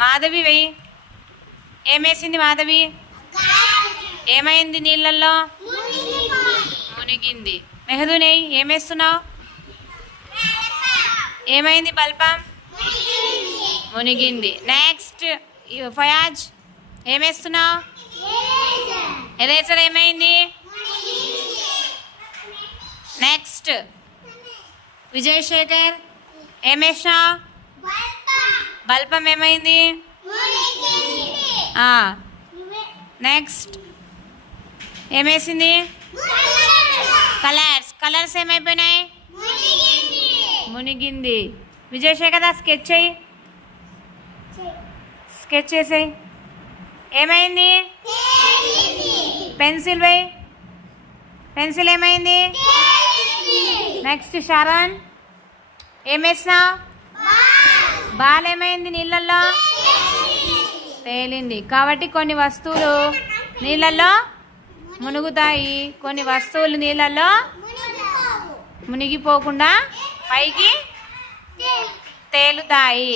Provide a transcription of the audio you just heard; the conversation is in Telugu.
మాధవి వెయ్యి ఏమేసింది మాధవి? ఏమైంది నీళ్ళల్లో? మునిగింది. మెహదు నెయ్యి ఏమేస్తున్నావు? ఏమైంది బల్పం? మునిగింది. నెక్స్ట్ ఫయాజ్ ఏమేస్తున్నావు? ఎరేజర్ ఏమైంది? నెక్స్ట్ విజయ్ శేఖర్ ఏమేసినావు? బల్పం ఏమైంది? నెక్స్ట్ ఏమేసింది? కలర్స్ కలర్స్ ఏమైపోయినాయి? మునిగింది. విజయ్షే కదా స్కెచ్ చేయి. స్కెచ్ చేసేయి. ఏమైంది? పెన్సిల్ వేయి. పెన్సిల్ ఏమైంది? నెక్స్ట్ శరణ్ ఏమేసినావు? బాల్ ఏమైంది నీళ్ళల్లో? తేలింది. కాబట్టి కొన్ని వస్తువులు నీళ్ళల్లో మునుగుతాయి. కొన్ని వస్తువులు నీళ్ళల్లో మునిగిపోకుండా పైకి తేలుతాయి.